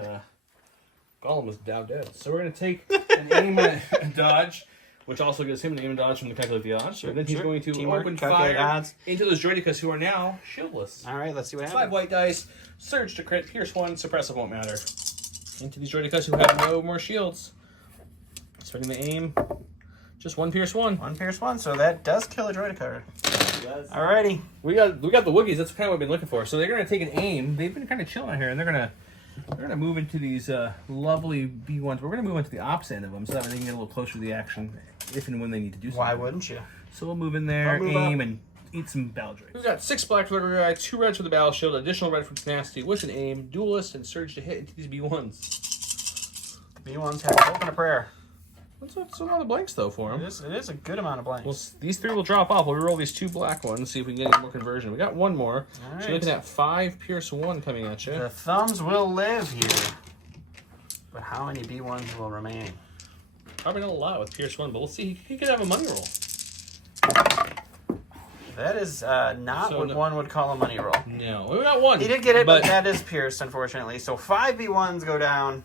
Gollum is now dead. So we're going to take an aim and a dodge, which also gives him an aim and dodge from the calculate the odds. Sure, and then he's sure. going to Teamwork, open calculate fire odds. into those droidicas who are now shieldless. All right, let's see what 5 happens. white dice, surge to crit, pierce 1, suppressive won't matter. Into these droidicas who have no more shields. Swinging the aim, just 1 pierce 1. 1 pierce 1, so that does kill a droidica. Yes. Alrighty. We got the Wookiees. That's kind of what we've been looking for. So they're gonna take an aim. They've been kind of chilling out here, and they're gonna move into these lovely B1s. We're gonna move into the opposite end of them, so that way they can get a little closer to the action if and when they need to do something. Why wouldn't you? So we'll move in there, I'll move aim, up. and eat some battle droids. We've got 6 black for the guy, 2 reds for the battle shield, additional red for tenacity with an aim, duelist, and surge to hit into these B1s. B1s have hope and a prayer. That's a lot of blanks though for It them. is a good amount of blanks. Well, these 3 will drop off. We'll roll these 2 black ones, see if we can get any more conversion. We got 1 more. All So right. you're looking at 5 pierce 1 coming at you. The thumbs will live here. But how many B1s will remain? Probably not a lot with pierce 1, but we'll see. He could have a money roll. That is not So what no- one would call a money roll. No, we got 1. He did get it, but that is pierced, unfortunately. So 5 B1s go down.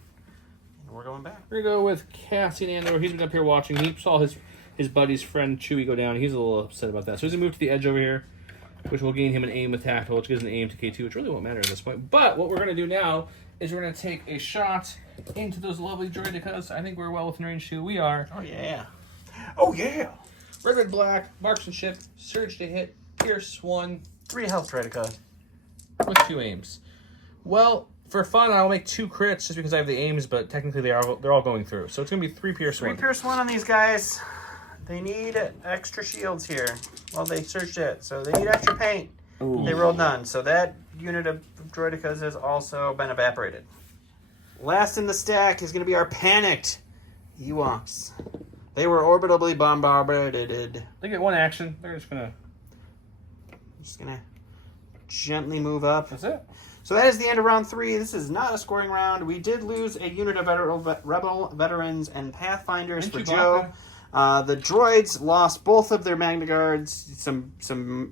And we're going back. We're gonna go with Cassian Andor. He's been up here watching. He saw his buddy's friend Chewie go down. He's a little upset about that. So he's gonna move to the edge over here, which will gain him an aim with tactical, which gives an aim to K2, which really won't matter at this point. But what we're gonna do now is we're gonna take a shot into those lovely droidicas. I think we're well within range too. We are. Oh, yeah. Oh, yeah. Red, black, marksmanship, surge to hit, pierce 1 3 health droidica. with 2 aims. Well, for fun, I'll make 2 crits just because I have the aims, but technically they're all going through. So it's gonna be 3 pierce 3 1. pierce 1 on these guys. They need extra shields here. Well, they searched it, so they need extra paint. Ooh. They rolled none, so that unit of droidicas has also been evaporated. Last in the stack is going to be our panicked Ewoks. They were orbitably bombarded. They get 1 action. They're just gonna gently move up. That's it. So that is the end of round 3. This is not a scoring round. We did lose a unit of rebel veterans and pathfinders And for Chewbacca. Joe. The droids lost both of their Magna Guards, some B1s.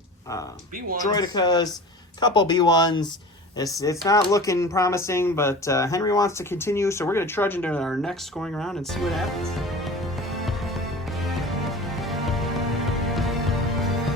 Droidicas, couple B1s. It's not looking promising, but Henry wants to continue, so we're going to trudge into our next scoring round and see what happens.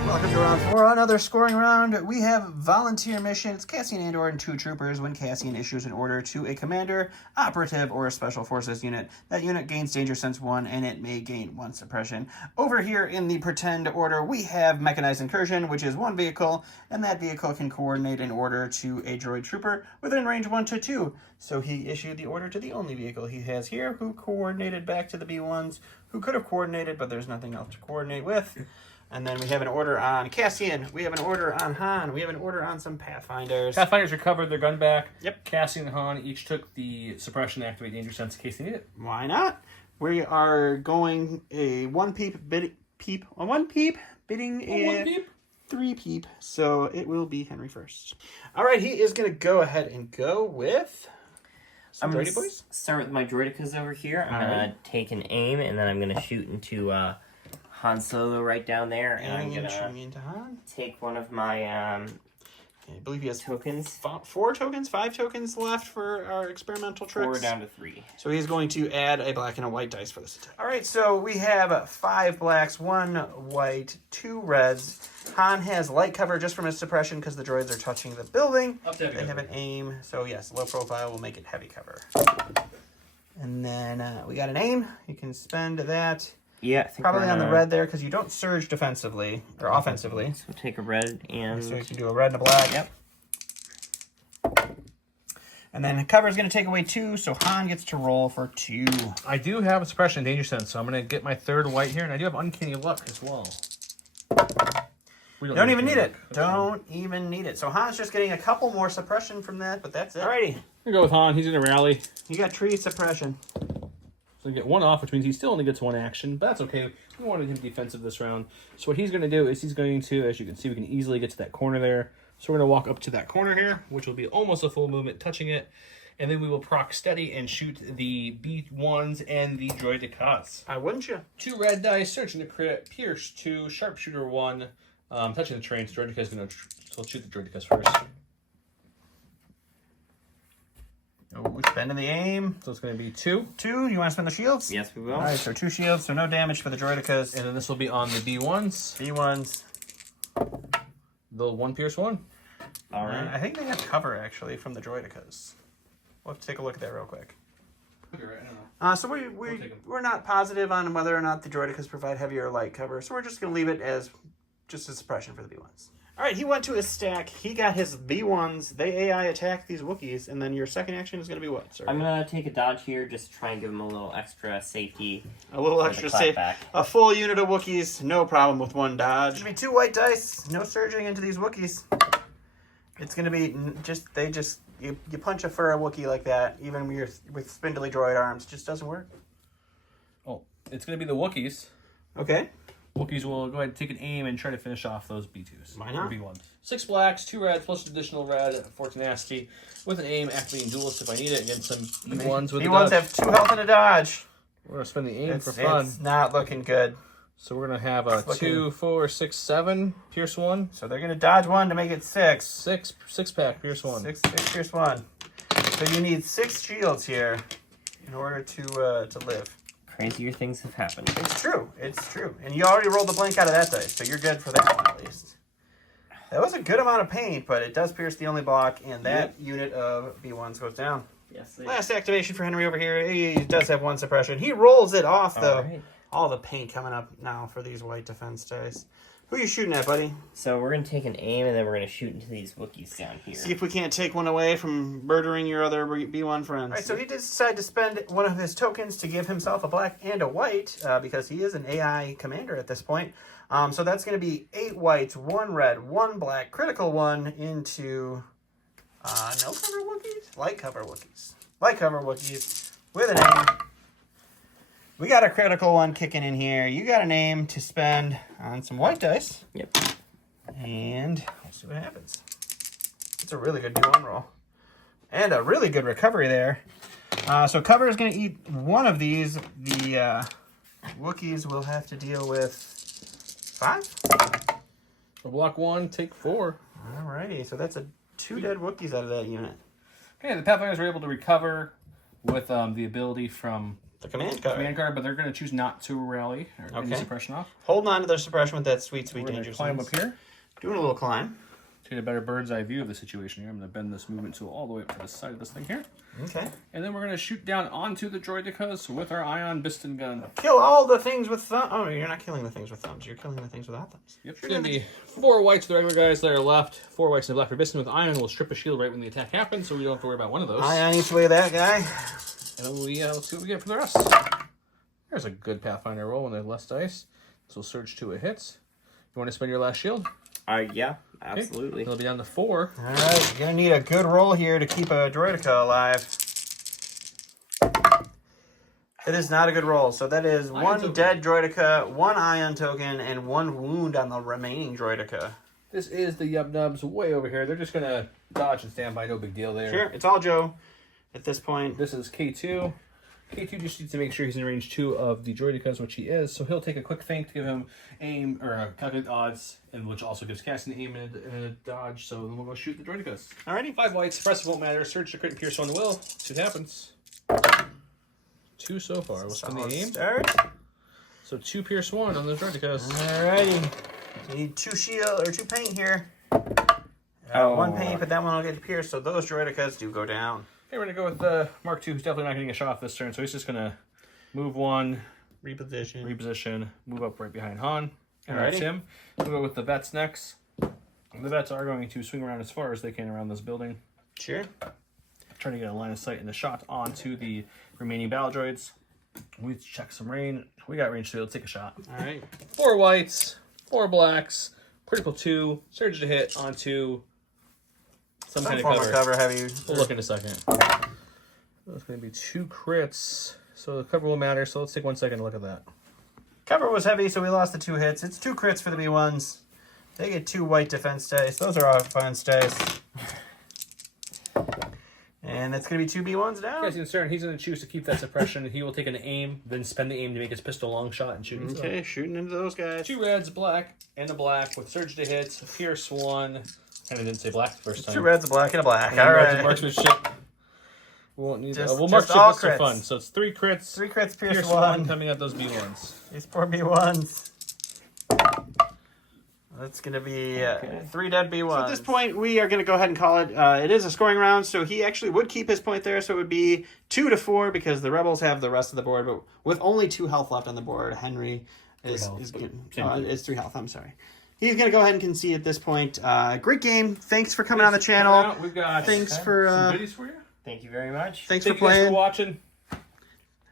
Welcome to round 4. Another scoring round. We have volunteer mission. It's Cassian Andor and 2 troopers. When Cassian issues an order to a commander, operative, or a special forces unit, that unit gains danger sense 1 and it may gain 1 suppression. Over here in the pretend order, we have mechanized incursion, which is 1 vehicle, and that vehicle can coordinate an order to a droid trooper within range 1 to 2. So he issued the order to the only vehicle he has here, who coordinated back to the B1s, who could have coordinated, but there's nothing else to coordinate with. And then we have an order on Cassian. We have an order on Han. We have an order on some Pathfinders. Pathfinders recovered their gun back. Yep. Cassian and Han each took the suppression to activate danger sense in case they need it. Why not? We are going a 1 peep bidding a 3 peep. So it will be Henry first. All right, he is going to go ahead and go with some droidy boys. Start with my droidicas over here. I'm going to take an aim, and then I'm going to shoot into Han Solo right down there, and I'm going to take one of my I believe he has tokens. 4 tokens, 5 tokens left for our experimental tricks. 4 down to 3. So he's going to add a black and a white dice for this attack. All right, so we have 5 blacks, 1 white, 2 reds. Han has light cover just from his suppression because the droids are touching the building. They have an aim, so yes, low profile will make it heavy cover. And then we got an aim. You can spend that. Yeah, probably on the red there because you don't surge defensively or offensively. So we'll take a red and... So you can do a red and a black. Yep. And then cover is going to take away 2, so Han gets to roll for 2. I do have a suppression and danger sense, so I'm going to get my 3rd white here, and I do have uncanny luck as well. We don't even need it. Don't even need it. So Han's just getting a couple more suppression from that, but that's it. Alrighty. I'm going to go with Han. He's going to rally. You got tree suppression. So you get 1 off, which means he still only gets 1 action, but that's okay. We wanted him defensive this round. So what he's going to do is he's going to, as you can see, we can easily get to that corner there. So we're going to walk up to that corner here, which will be almost a full movement touching it. And then we will proc steady and shoot the B1s and the droidicas. Wouldn't you? 2 red dice, searching to crit, pierce 2, sharpshooter 1, touching the train. So droidicas going to shoot the droidicas first. Oh, spending the aim. So it's going to be 2. 2. You want to spend the shields? Yes, we will. All right, so 2 shields, so no damage for the droidicas. And then this will be on the B1s. B1s. The 1 pierce 1. All right. I think they have cover, actually, from the droidicas. We'll have to take a look at that real quick. You're right, I don't know. So we're not positive on whether or not the droidicas provide heavy or light cover, so we're just going to leave it as just a suppression for the B1s. All right, he went to his stack. He got his B1s. They AI attack these Wookiees, and then your second action is going to be what, sir? I'm going to take a dodge here, just to try and give him a little extra safety. A little extra safe. A full unit of Wookiees, no problem with 1 dodge. It's going to be 2 white dice. No surging into these Wookiees. It's going to be you punch a fur Wookiee like that, even with spindly droid arms, just doesn't work. Oh, it's going to be the Wookiees. Okay. Wookiees will go ahead and take an aim and try to finish off those B2s. Why not? Or B1s. 6 blacks, 2 reds, plus additional red for tenacity. With an aim, activating duelist if I need it against some B1s with a B1s dodge. have 2 health and a dodge. We're going to spend the aim for fun. It's not looking good. So we're going to have a 2, 4, 6, 7, pierce 1. So they're going to dodge 1 to make it 6. 6 pack, pierce 1. 6 pierce 1. So you need 6 shields here in order to live. Crazier things have happened. It's true. It's true. And you already rolled the blank out of that dice, so you're good for that one at least. That was a good amount of paint, but it does pierce the only block, and that unit of B1s goes down. Yes. Last activation for Henry over here. He does have 1 suppression. He rolls it off, though. Right. All the paint coming up now for these white defense dice. Who are you shooting at, buddy? So we're going to take an aim, and then we're going to shoot into these Wookiees down here. See if we can't take one away from murdering your other B1 friends. All right, so he did decide to spend one of his tokens to give himself a black and a white, because he is an AI commander at this point. So that's going to be 8 whites, 1 red, 1 black, critical 1 into no cover Wookiees? Light cover Wookiees. Light cover Wookiees with an aim. We got a critical 1 kicking in here. You got an aim to spend on some white dice. Yep. And we'll see what happens. It's a really good D1 roll. And a really good recovery there. So cover is going to eat one of these. The Wookiees will have to deal with 5. For block 1, take 4. Alrighty, so that's 2 dead Wookiees out of that unit. Okay, the Pathfinders were able to recover with the ability from The command card. but they're going to choose not to rally or any suppression off. Holding on to their suppression with that sweet, We're danger climb sense. up here. Doing a little climb. To get a better bird's eye view of the situation here, I'm going to bend this movement tool all the way up to the side of this thing here. Okay. And then we're going to shoot down onto the Droidicas with our ion piston gun. Kill all the things with thumbs. Oh, you're not killing the things with thumbs. You're killing the things without thumbs. Yep. It's going to be 4 whites, the regular guys that are left. 4 whites and a black for piston with ion. We'll strip a shield right when the attack happens, so we don't have to worry about one of those. Ion each way that guy. And then let's see what we get for the rest. There's a good Pathfinder roll when they're less dice. So we'll surge to a hit. You want to spend your last shield? Yeah, absolutely. It'll be down to 4. All right, you're gonna need a good roll here to keep a Droidica alive. It is not a good roll, so that is 1 dead Droidica, 1 ion token, and 1 wound on the remaining Droidica. This is the Yub Nubs way over here. They're just gonna dodge and stand by. No big deal there. Sure, it's all Joe at this point. This is K2. K2 just needs to make sure he's in range 2 of the Droidicas, which he is. So he'll take a quick feint to give him aim, or calculate odds, and which also gives casting aim and a dodge. So then we'll go shoot the Droidicas. Alrighty. 5 whites. Suppressive won't matter. Surge to crit and pierce on the will. See what happens. 2 so far. We'll spin the aim. Start. So 2 pierce 1 on the Droidicas. Alrighty. You need 2 shield or 2 paint here. 1 paint, but that one will get pierced, so those Droidicas do go down. Okay, we're going to go with Mark II, who's definitely not getting a shot off this turn, so he's just going to move 1, reposition, move up right behind Han, and that's him. We'll go with the Vets next. The Vets are going to swing around as far as they can around this building. Sure. Trying to get a line of sight and a shot onto the remaining battle droids. We check some range. We got range, so let's take a shot. All right. 4 whites, 4 blacks, critical 2, surge to hit onto some kind of cover. Heavy. We'll look in a second. It's going to be 2 crits, so the cover will matter. So let's take 1 second to look at that. Cover was heavy, so we lost the 2 hits. It's 2 crits for the B1s. They get 2 white defense dice. Those are offense dice. And it's going to be 2 B1s down. He's going to choose to keep that suppression. He will take an aim, then spend the aim to make his pistol long shot and shoot. Okay, shooting into those guys. 2 reds, black, and a black with surge to hit, pierce 1. And I didn't say black the first time. 2 reds, a black, and a black. And all right. Marksmanship. We won't need Just we'll marksmanship all just for crits. fun. So it's 3 crits. 3 crits, pierce 1 1. coming at those B1s. These 4 B1s. That's going to be 3 dead B1s. So at this point, we are going to go ahead and call it. It is a scoring round, so he actually would keep his point there. So it would be 2-4 because the Rebels have the rest of the board. But with only 2 health left on the board, Henry is getting... it's 3 health, I'm sorry. He's going to go ahead and concede at this point. Great game. Thanks for coming on the channel. We've got Thanks for... some goodies for you. Thank you very much. Thanks Thank for playing. you guys for watching.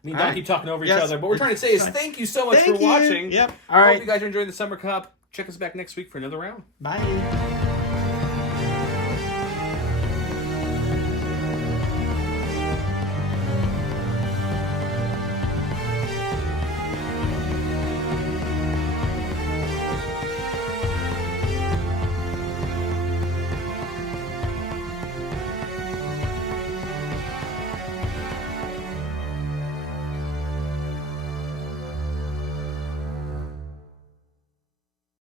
Me and Don keep talking over each other, but what we're trying to say is thank you so much for watching. Yep. All right. Hope you guys are enjoying the Summer Cup. Check us back next week for another round. Bye.